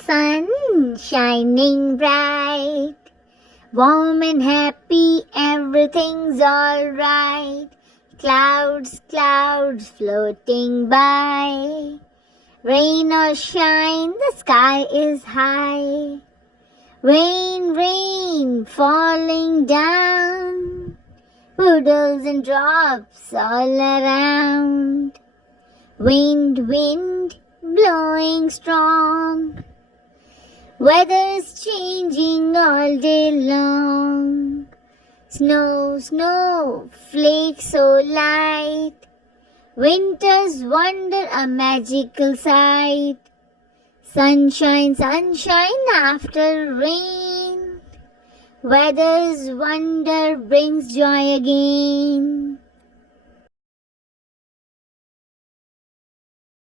sun shining bright. Warm and happy, everything's alright. Clouds, clouds floating by. Rain or shine, the sky is high. Rain, rain, falling down. Puddles and drops all around. Wind, wind, blowing strong. Weather's changing all day long. Snow, snow, flakes so light. Winter's wonder, a magical sight. Sunshine, sunshine after rain. Weather's wonder brings joy again.